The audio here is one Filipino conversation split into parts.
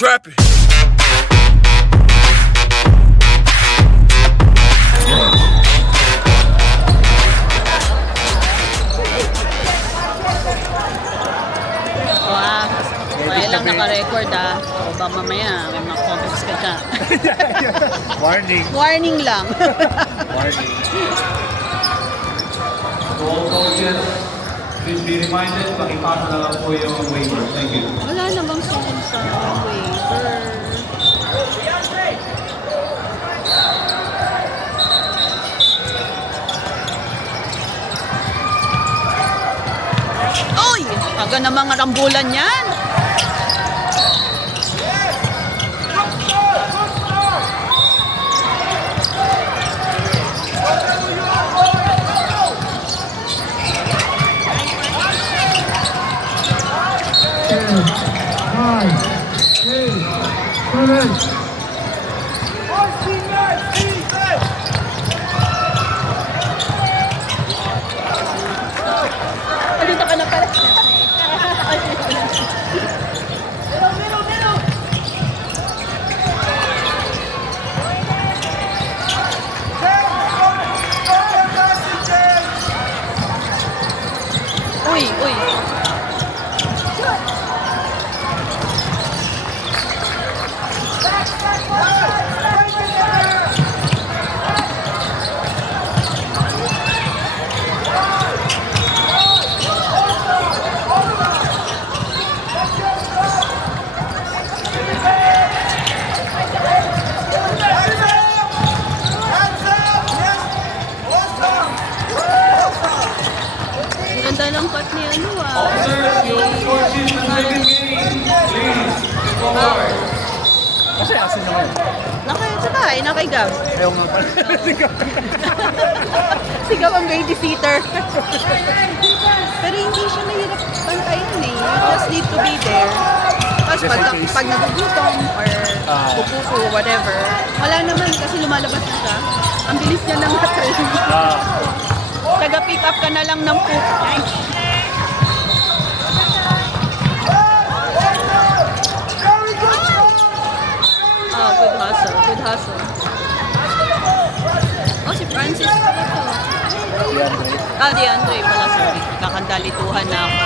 trapping. Kaya lang naka-record O ba mamaya, may mga comments ka dyan. Warning. Warning lang. Warning. To all coaches, please be reminded, pakipasa na lang po yung waiver. Thank you. Wala namang singin sa waiver. Uy! Aga na mga rambulan yan. Dito ka na pala. Uy, uy. Ganda ng cut ni Officers, you will coaches the second game. Please, go forward. Kasi asin naman. Nakay nakaigaw. Ayaw nga pala. Sigaw ang babysitter. Pero hindi siya mahirap pantayin eh. You just need to be there. Tapos pag nagugutom or pupupo, whatever, wala naman kasi lumalabas na siya. Ang bilis niya ng turn. Taga-pick up ka na lang ng poop. Good hustle, good hustle. Oh, si Francis pala to. DeAndre pala, sorry. Kakandalituhan na ako.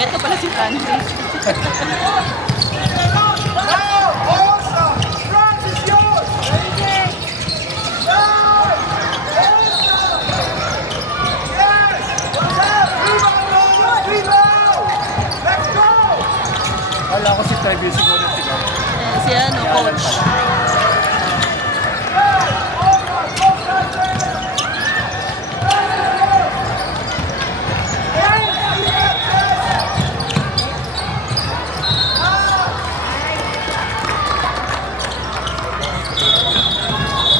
Ito pala si Francis. Wala ko si Trevor siguro sigaw. Si ano, coach.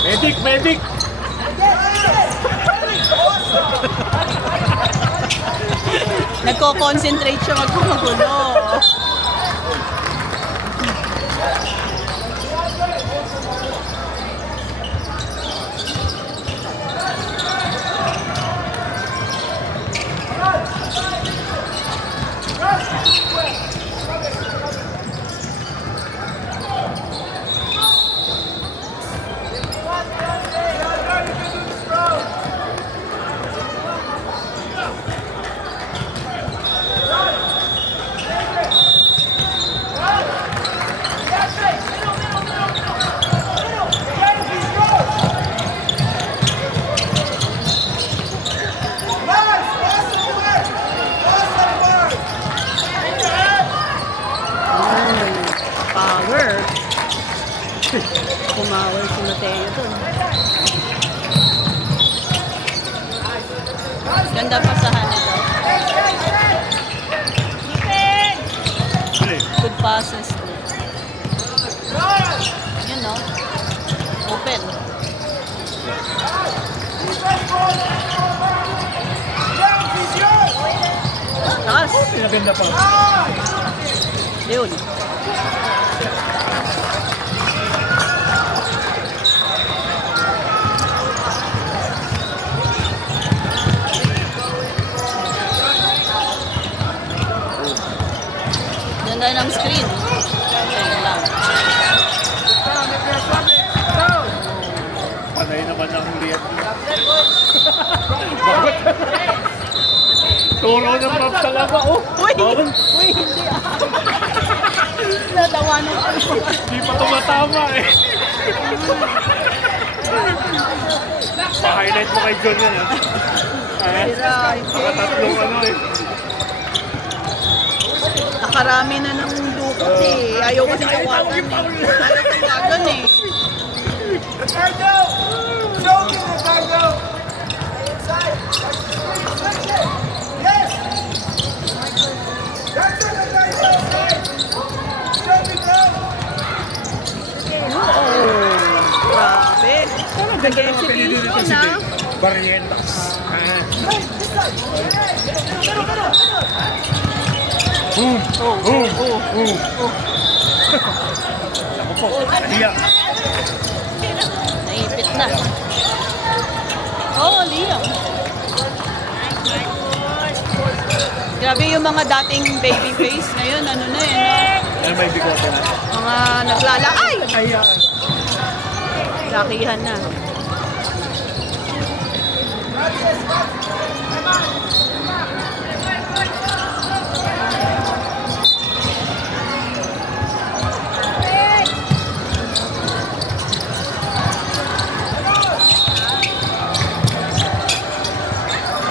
Medic! Medic! Nagko-concentrate siya magkakagulo. Power. Kumawal si Mateo dun. Ganda pasahan nito. Good passes. Yun no? Open. Taas. Pinaganda pa. Leon. screen. Ayun lang. Panay naman ang liyan. Turo ng map talaga, oh. Uy! Uy, hindi ah. Natawanan ko. Hindi pa tumatama eh. Pa-highlight mo kay John yan, ah. Nakatatlong ano eh. Nakarami na ng dukot eh. Ayaw ko tawagan eh. Ayaw tawagan eh. Ricardo! Show me, Ricardo! Inside! Yes! That's it, Ricardo! Show me, bro! Grabe. Nag-execution na. Barrientas. Boom! Boom! Boom! Ako po, nahiya. Naipit na. Oh, Liam. Grabe yung mga dating baby face. Ngayon, ano na eh. Ano may bigote na? Mga naglala. Ay! Nahiya. Lakihan na.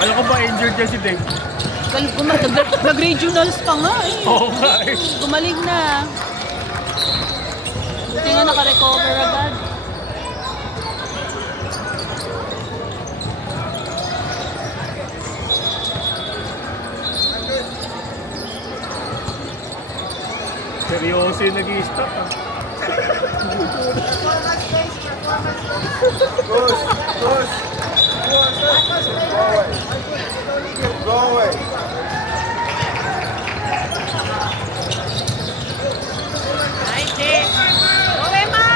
Alam ko ba injured yan si Dave? Nag-regionals pa nga eh. Oo nga eh. Gumaling na. Buti nga naka-recover agad. Seryoso yung nag-i-stop. Push! Push! Go away!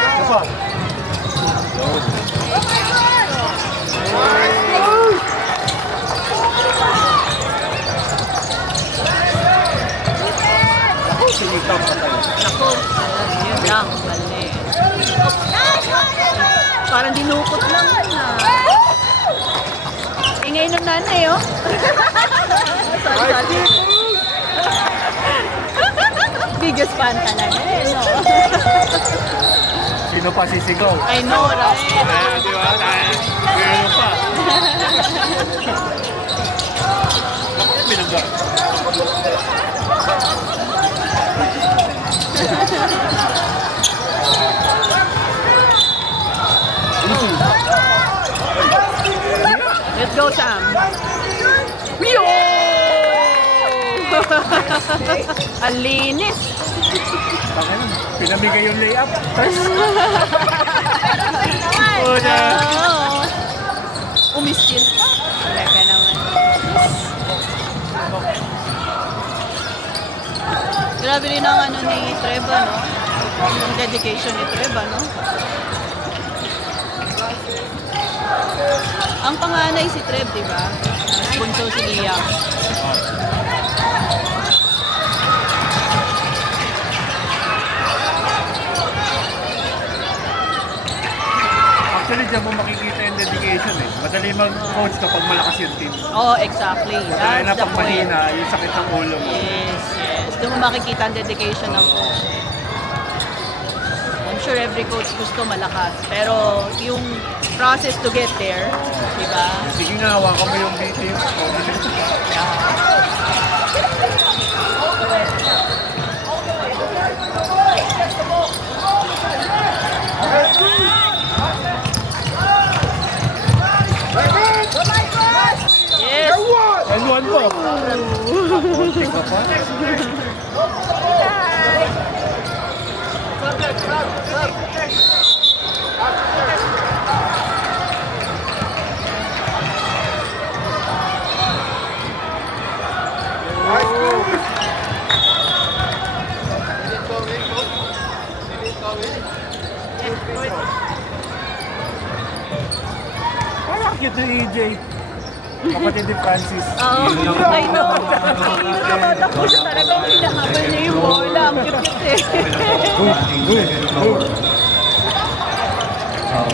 Ano ba? Ako, sinikap pa tayo. Ako, yun lang. Mali. Parang dinukot lang na. Ingay ng nanay, oh. Sorry, sorry. Biggest fan talaga, eh, no? Sino pa sisigaw? I know, right? Di ba? Meron pa. Bakit binangga? Let's go, Sam. Yo! Ang linis. Bakit? Pinamigay yung layup. Una. Oo. Umiskin pa. Talaga naman. Grabe rin ang ano ni Treva, no? Yung dedication ni Treva, no? Ang panganay si Trev, di ba? Bunso si Liam. Actually, dyan mo makikita yung dedication eh. Madali mag-coach kapag malakas yung team. Oh, exactly. Kaya na That's the pag point. mahina, yung sakit ng ulo mo. Yes, yes. Doon mo makikita ang dedication ng coach. I'm sure every coach gusto malakas. Pero yung process to get there, di ba? Sige nga, hawakan mo yung BT. Yes! And one po. Konti ka pa. Parang cute na EJ. Kapatid ni Francis. Oo, I know. Kanina nakatak ko siya talagang hinahabol niya yung bola. Ang cute eh.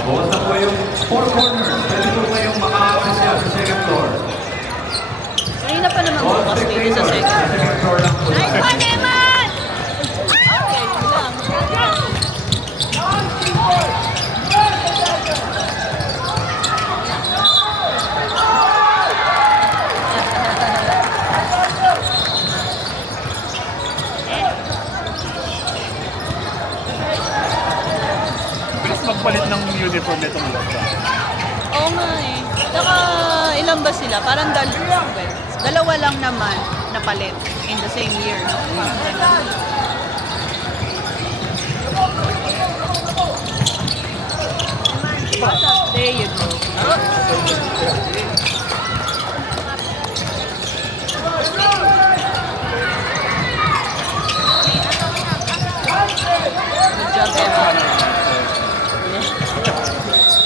Bukas na po yung 4 corners. Pwede po kayong maka-access sa second floor. Kanina pa naman All bukas dito sa spectators, second. second floor lang po. Nice one, Eman! Okay, yun lang. Bilis magpalit ng uniform nitong lockdown. Oo nga eh. Saka ilan ba sila? Parang dalawa lang naman na palit in the same year, no? Parang ganun. There you go. Good job, Emma.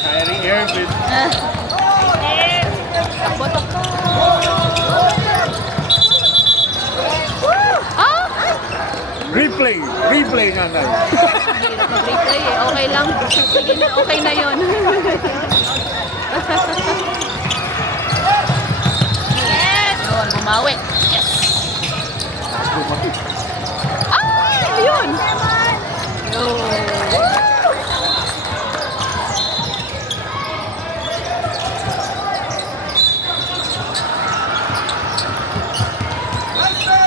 Kyrie Irving. Takbo, takbo. Ah! Replay! Replay nga na. Hirap mag-replay eh. Okay lang. Sige na, okay na yun. Yes! Yun, bumawi. Yes! Ah! Ayun! Yun.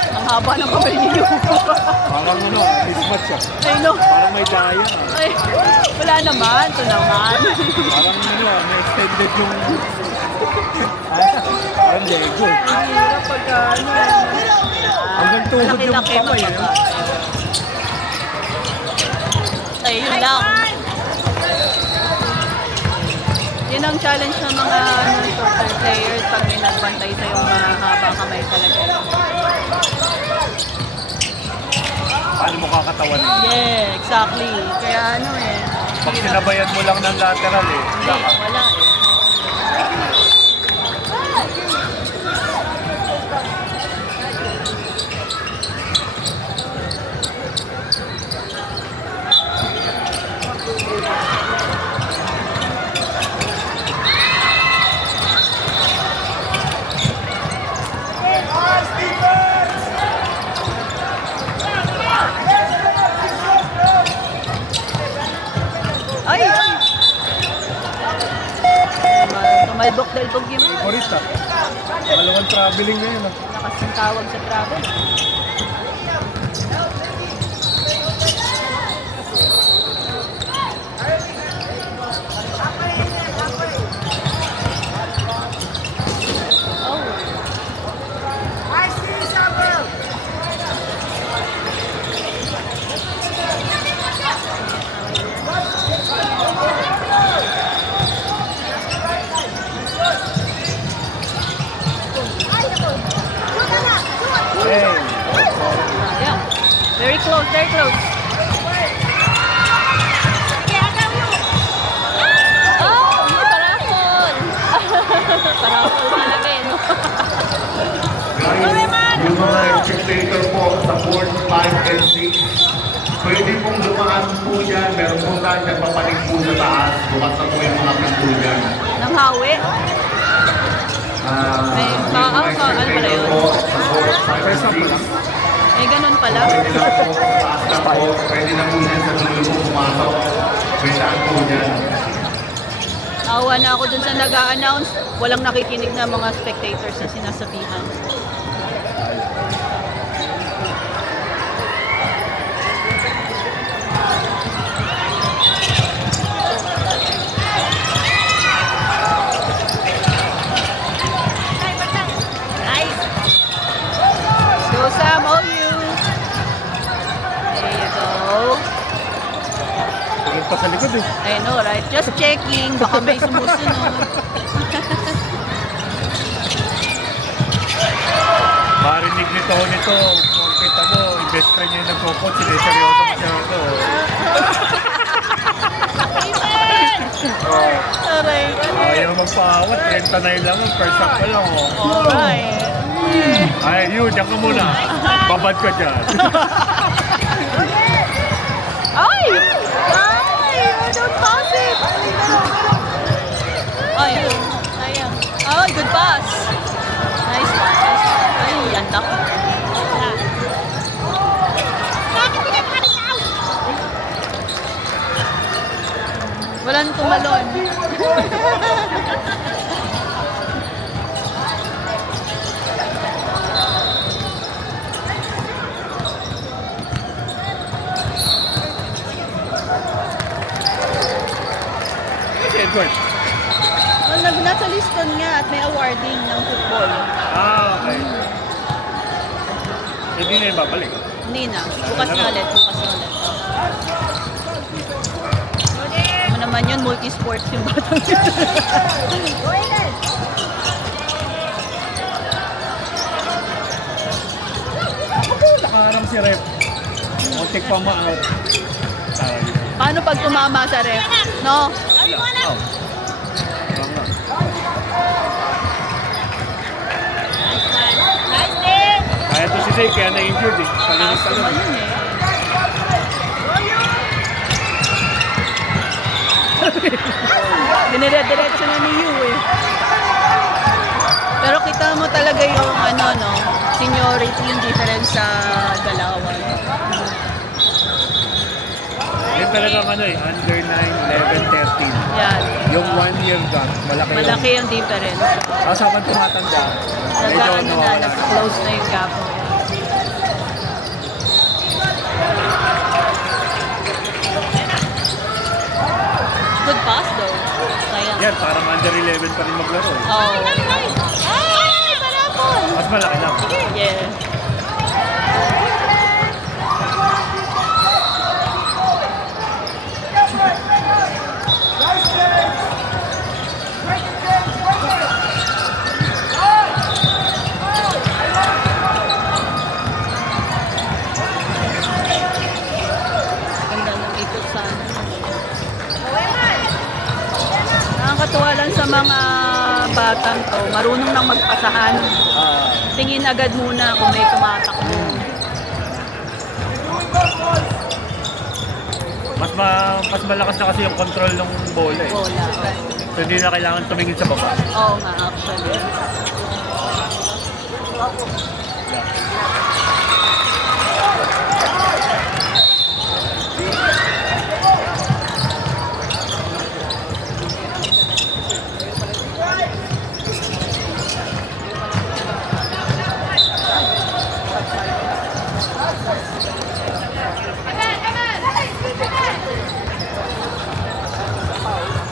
Ang haba ng kamay niyo. Parang ano, mismatch siya. Ay, no. Parang may daya. Ay, wala naman. Ito naman. Parang ano, may extended yung... Parang Lego. Ang hirap pagka ano. Hanggang tuhod yung Laki-laki kamay. magpapa. Ay, yun lang. Yun ang challenge ng mga soccer players pag may nagbantay sa yung mahabang kamay talaga. Paano mo kakatawan eh? Yeah, exactly. Kaya ano eh. Pag hirap. sinabayan mo lang ng lateral eh. Hindi, wala eh. Ay! Tumalbok dahil pag yung Favorite ah. Malawang traveling ngayon ah. lakas ng tawag sa travel. Hey! Yeah. Very close, very close. Oh, parapol. Parapol talaga eh, no? Guys, yung mga spectator po sa board 5 and 6, pwede pong dumaan po dyan. Meron pong tayo nagpapalig po sa taas. Bukas na po yung mga pinto dyan. Nang hawi. May ano pala yun? Po sa board 5 and 6. May ganun pala. Pwede lang po sa taas na po. Pwede na po dyan sa dulo po pumasok. Pwede po dyan. Awa na ako dun sa nag-a-announce. Walang nakikinig na mga spectators na sinasabihan. Nice! Go Sam, all you! There you go. Tulog pa sa likod eh. I know, right? Just checking. Baka may sumusunod. Marinig nito, kita mo, yung best friend niya yung nagpo-coach, sineseryoso mo siya ito. Aray. Ayaw magpaawat, 39 lang yung first half pa lang. Oh. Alright. Ay, yun, diyan ka muna. Babad ka dyan. Ay! Ay! Don't pass it! Ay, ayun. Oh, good pass. Nice one. Nice one. Ay, ang laki. Walang tumalon. Edward. Well, nasa liston nga at may awarding ng football. Okay. Hindi na yung babalik. Hindi na. Bukas na ulit. Bukas na ulit. Ano naman yun, multi-sports yung batang yun. Nakaharang si Rep. Muntik pa ma-out. Tayo. Paano pag tumama sa ref? No? Out. Tama. Kaya to si Zay, kaya na-injured eh. Palinis Kaso ka ba lang. yun eh? Dinire-diretso na ni Yu eh. Pero kita mo talaga yung ano no, seniority, yung difference sa galawan. Yun talagang ano eh, under 9, 11, 13. Yan. Yung 1 year gap, malaki, Malaki yun. yung difference. Tapos habang tumatanda, medyo Nagkaano na, nawawala. nag-close na yung gap. Good pass though. Kaya. Yan, parang under 11 pa rin maglaro eh. Oh. Ay! Parapon! Mas malaki lang. Yeah. Ganda ng ikot sa ano. Nakakatuwa lang sa mga batang to, marunong nang magpasahan. Tingin agad muna kung may tumatakbo. Mas malakas na kasi yung control ng bola eh. Bola. So hindi na kailangan tumingin sa baba. Oo nga, actually.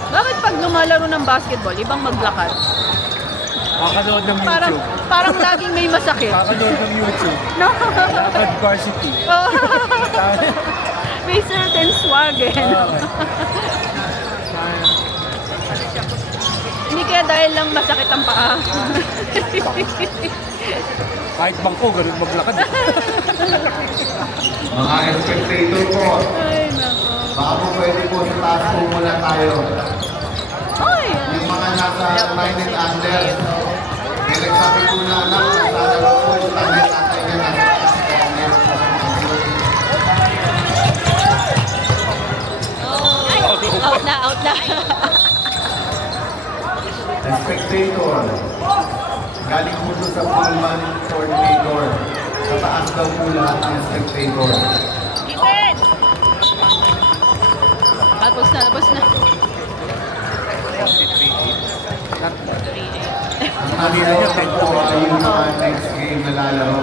Bakit pag lumalaro ng basketball, ibang maglakad? Kakanood ng Parang, YouTube. parang laging may masakit. Kakanood ng YouTube. No? Lakad varsity. Oh. May certain swag eh. No? Hindi kaya dahil lang masakit ang paa. Kahit bangko, ganun maglakad. Mga spectator po, Ay, nako. baka po pwede po sa taas po muna tayo. Ay, Yung mga nasa 9 and under, may nagsabi po na anak, nasa po yung tatay niya nasa taas. out na, out na. The spectator, galing po doon sa Pullman coordinator. Sa taas daw po lahat ng spectator. Tapos na, tapos na. Ang kanila niya po ay yung mga next game na lalaro.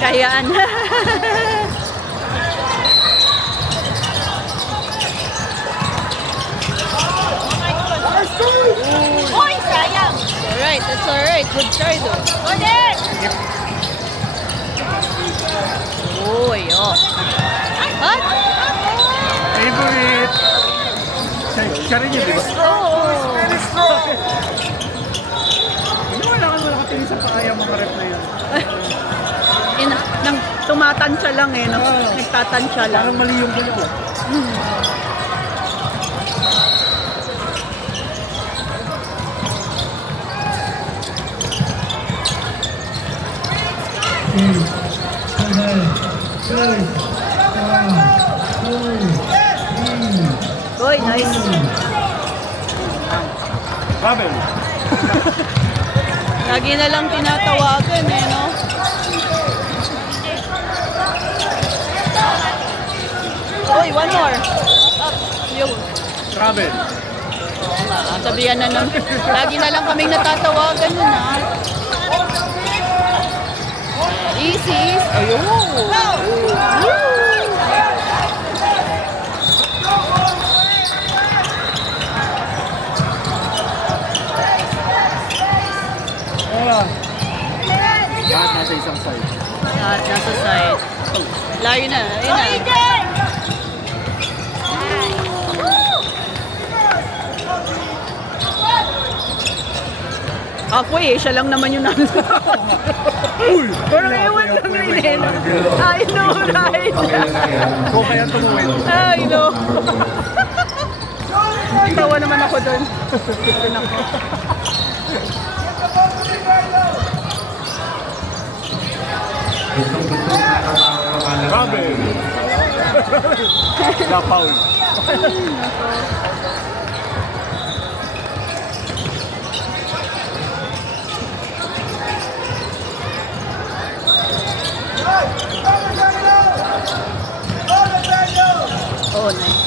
Kayaan. Uy, sayang! Alright, that's alright. Good try though. Ulit! Uy, oh. Hot? Favorite! Siya rin yun, di ba? Oh. Hindi wala ka nakatingin sa paaya mga rep na yun. Nang tumatansya lang eh, no? Nagtatansya lang. Parang mali yung galaw. Uy, nice. Babel. Lagi na lang tinatawagan eh, no? Uy, one more. Up. Yun. Travel. Oo nga, sabihan na lang. Lagi na lang kaming natatawagan nun, ha? Easy. Ayun. Lahat nasa isang side. Lahat nasa side. Layo na. Ayun na. Halfway eh, siya lang naman yung nasa. Parang ewan lang rin eh. I know, right? Kung kaya tumuwin. I know. Tawa naman ako doon. Doon ako. Babel. La Paul. Oh, nice.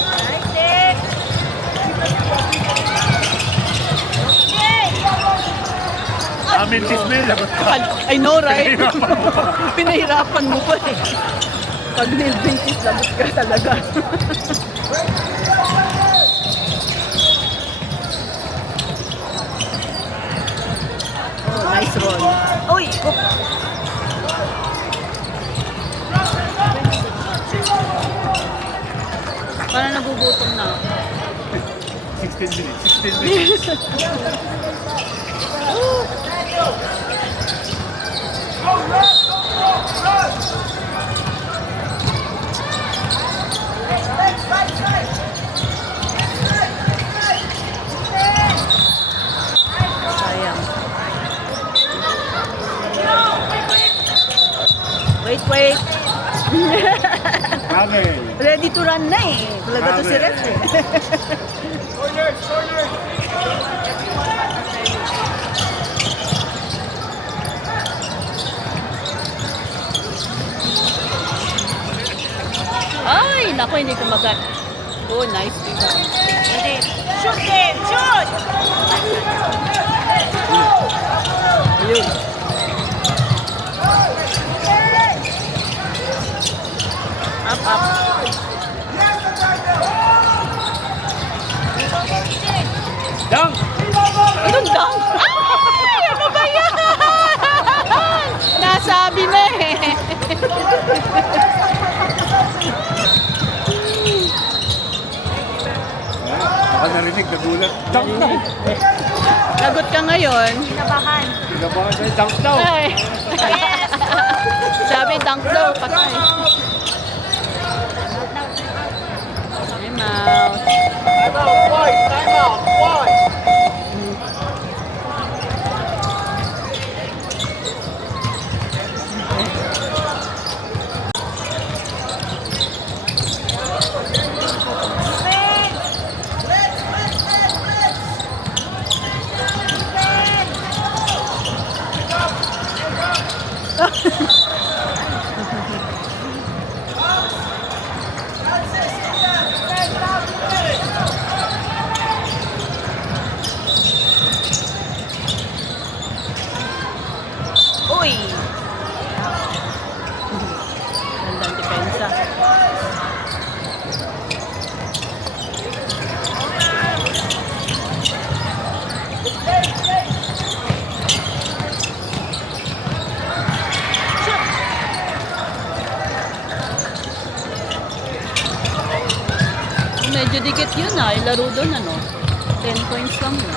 Amin Tismel. Lagot ka. I know, right? Pinahirapan mo pa eh. Pag nilbintis, labot ka talaga. Oh, nice roll. Uy! Oh. Parang nagugutom na ako. 16 minutes. 16 minutes. Sayang. Wait. Babel. Ready to run na eh. Talaga to si Ref eh. Ay, naku, hindi kumagat. Oh, nice rebound. Shoot them! Shoot! Ayun. Up. Dunk! Anong dunk? Ay! Ano ba yan? Nasabi na eh. Baka narinig, nagulat. Dunk daw! Lagot ka ngayon. Kinabahan. Pinabahan sa'yo, dunk daw! Ay. Sabi, dunk daw. Patay. Time out. Time out. Why? medyo dikit yun ah. Yung laro doon ano. 10 points lang yun.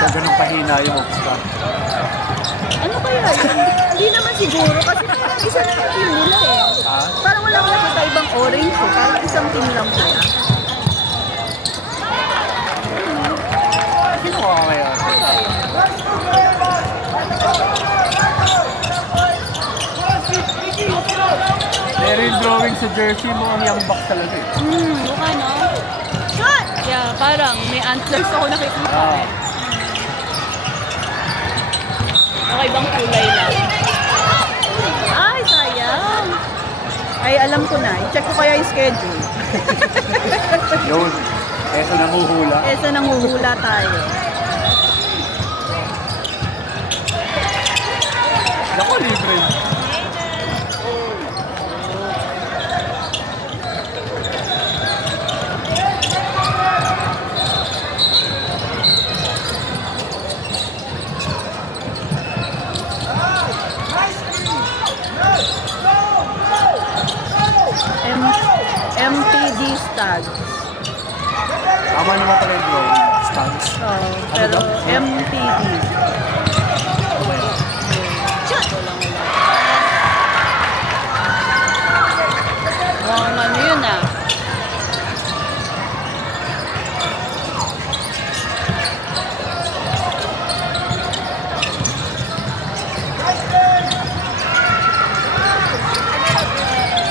So, ganun kahina yung Oxka. Ano kaya yun? Hindi naman siguro kasi parang isang team nila eh. Ha? Parang walang nakita ibang orange eh. Parang isang team lang sila. Sino ka ngayon? Pero yung drawing sa jersey mo, ang young buck talaga eh. Mukha no? Shot! Yeah, parang may antlers ako nakikita Ah. eh. Okay, ibang kulay lang. Ay, sayang. Ay, alam ko na. I-check ko kaya yung schedule. Yun. Eto nanguhula. Kesa nanguhula tayo. Naku, libre. MPD Stag. Tama naman pala yung drawing. Stance. Oh, pero MPD. Shot! Mukhang ano yun ah.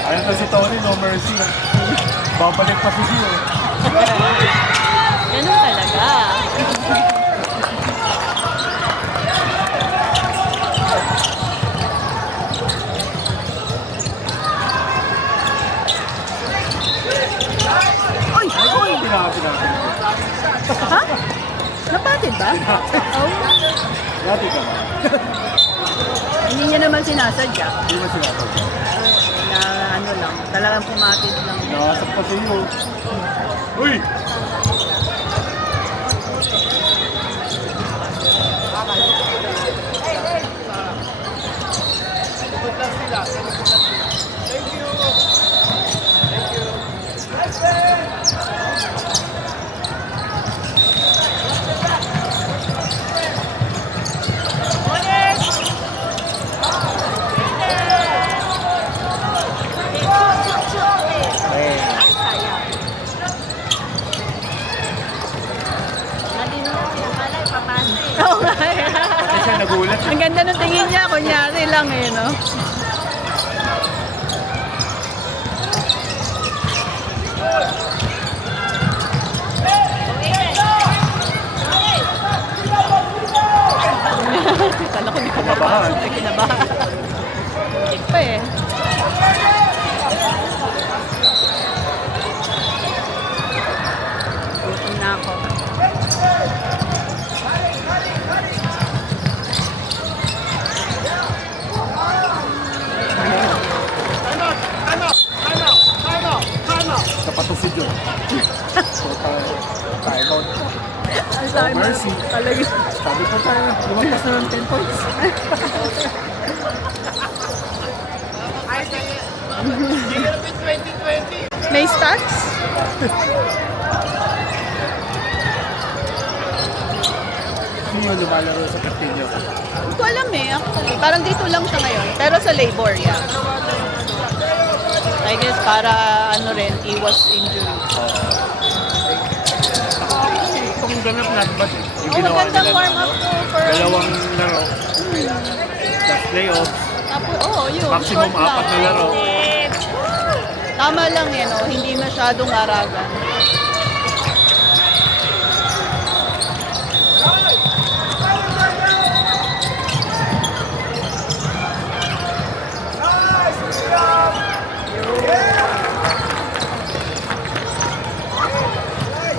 Ayun to si Tony, no mercy. Babalik pa si Gio. Ganun talaga. Oy! Oy! Pinakapin natin. Ha? Napatid ba? Oh. Dati ka ba? Hindi niya naman sinasadya. Hindi mo sinasabi. Na ano lang, talagang pumatid lang. Nakasap pa sa iyo. Uy! Ay, sayang. Hindi mo akala ipapasa eh. Oo nga. Kasi siya nagulat. Ang ganda ng tingin niya, kunyari lang eh, no? Kala ko di ko mapasok, eh, kinabahan. Higit pa eh. Gutom na ako. Sapatos si Gio. So, time out. Ang sabi mo, mercy. talaga. Sabi ko tayo, lumagpas na ng 10 points. May stats? Sino yung lumalaro sa Castillo? Hindi ko alam eh, actually. Parang dito lang siya ngayon. Pero sa labor, yeah. I guess para ano rin, iwas injury. Kung ganap not bad eh. Yung Oh, ginawa magandang nila warm na up to for... dalawang laro. Plus playoffs. Tapos, oh, yun. Maximum short lang. 4 na laro. Tama lang yan, oh. Hindi masyadong aragan.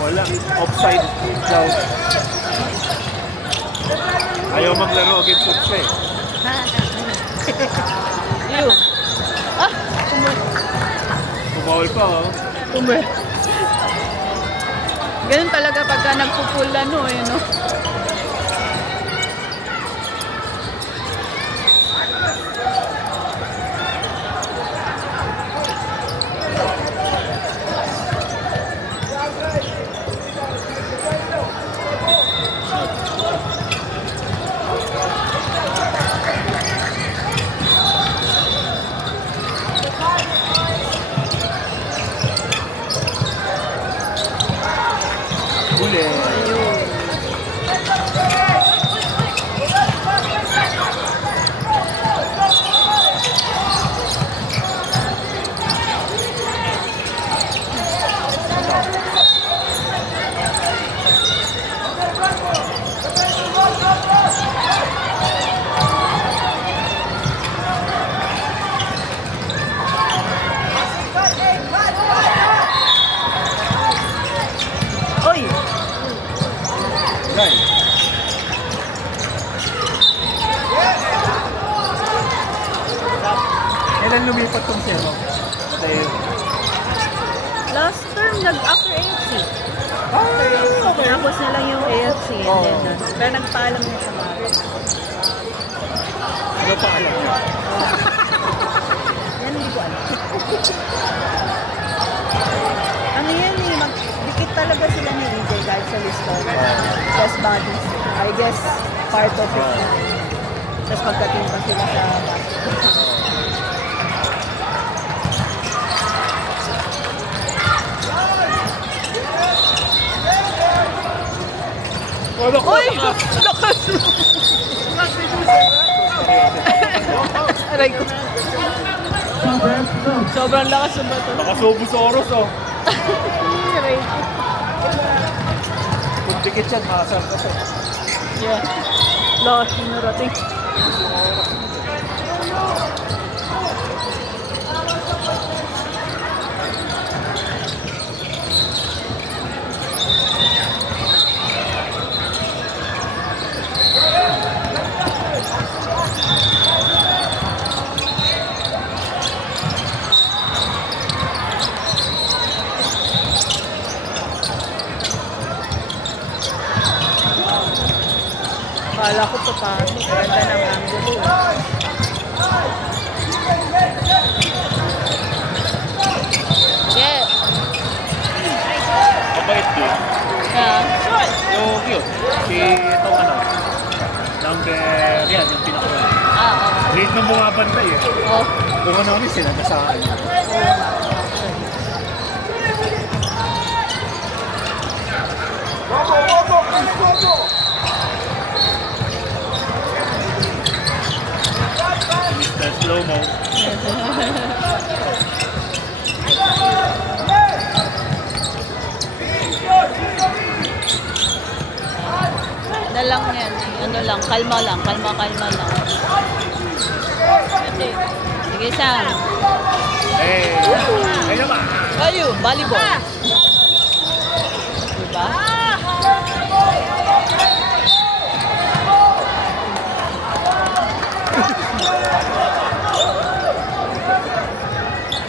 Wala. Offside daw. Ayaw maglaro against offside. Yun. Ah! Tumawal pa oh. Ganun talaga pagka nagpupul ano eh, no? Bule. Oy! Right. Kailan lumipat tong si ano? Dahil... Last term, after AFC. Okay. Tapos na lang yung AFC. And Oo. then, pero nagpaalam niya sa mga. Ano pa alam niya? Yan, hindi ko alam. Ano yan eh, dikit talaga sila ni EJ kahit sa Liston. Just bodies. I guess, part of it. Tapos pagdating pa sila sa basketball. Uy! Lakas mo! Aray ko. Sobrang lakas ng bato. Nakasubo sa oros oh. Aray ko. Kung dikit yan, makasar ka to. Yeah. Lost yung narating. Kala ko papasok. Ganda ng angulo. Yeah. Mabait din. Yeah. Yung cute. Si itong ano. Number, yan, yung pinaka. Ah, Late nung bumabantay eh. oh. Kung ano kami sila, nasaan. Vamos, Chris, vamos! Mr. Slow-mo. Na lang yan. Ano lang, kalma lang. Kalma lang. Sige, Sam. Hey! Hey naman! Ayun, volleyball. Diba?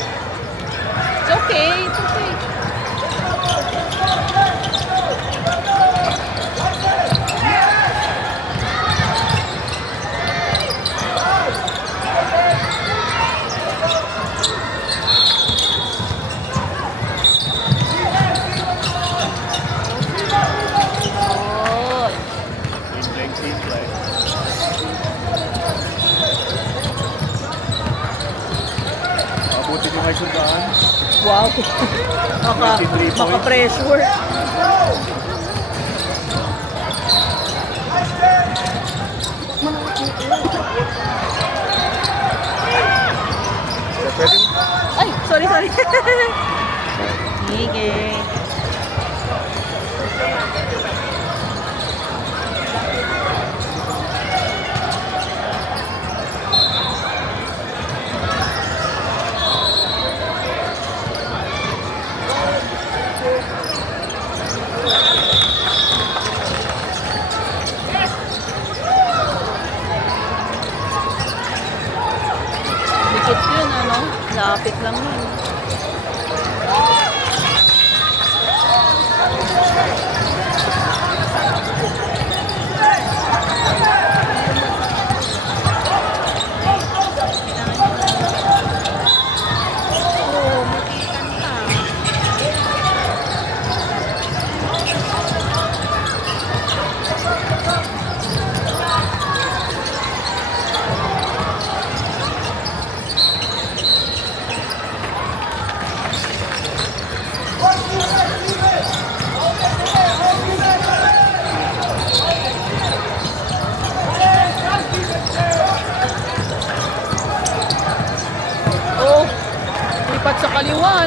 It's okay. It's okay. Oh, Seems like. Mabuti nyo kayo sundaan. wow. Maka-pressure. Ay, sorry. Sige. Dikit yun, ano? Lapit lang yun. Oh, makikan ka.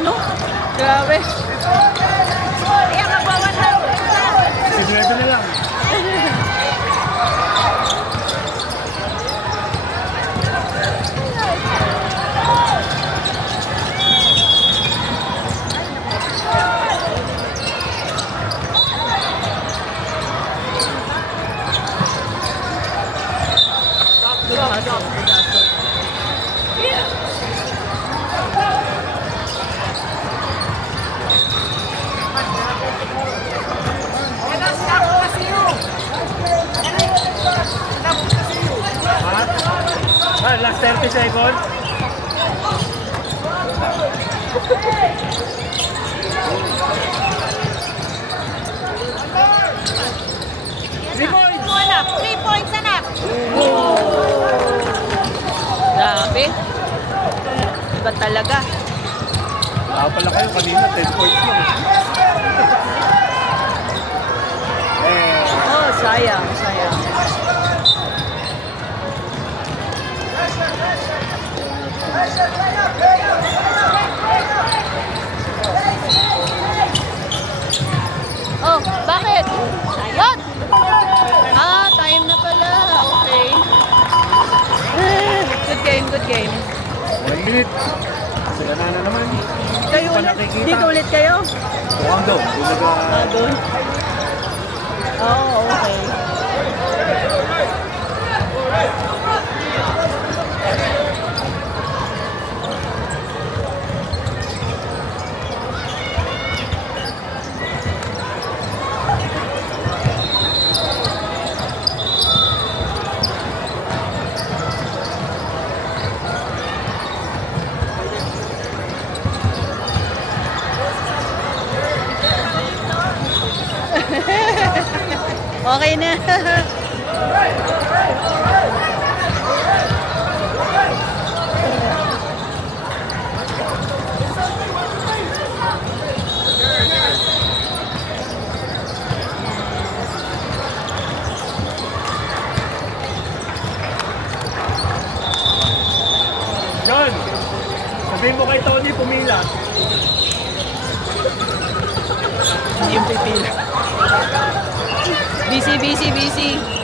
no? Grabe. Kaya magwawan lang. Sigurado na lang. Good hustle. Good hustle. Ha? Last 30 seconds. Three points! Anak, 3 points anak. Grabe. Iba talaga. Pala kayo kanina, 10 points lang. Oh, sayang, sayang. Oh, bakit? What? Ah, time na pala. Okay. Good game, good game. 1 minute. Sila na naman. Kayo pa ulit? nakikita. Dito ulit kayo? Mukhang daw. Ah, doon. Oh, okay. Okay na. John! Sabihin mo kay Tony pumila. Hindi yung pipila. Busy, busy, busy.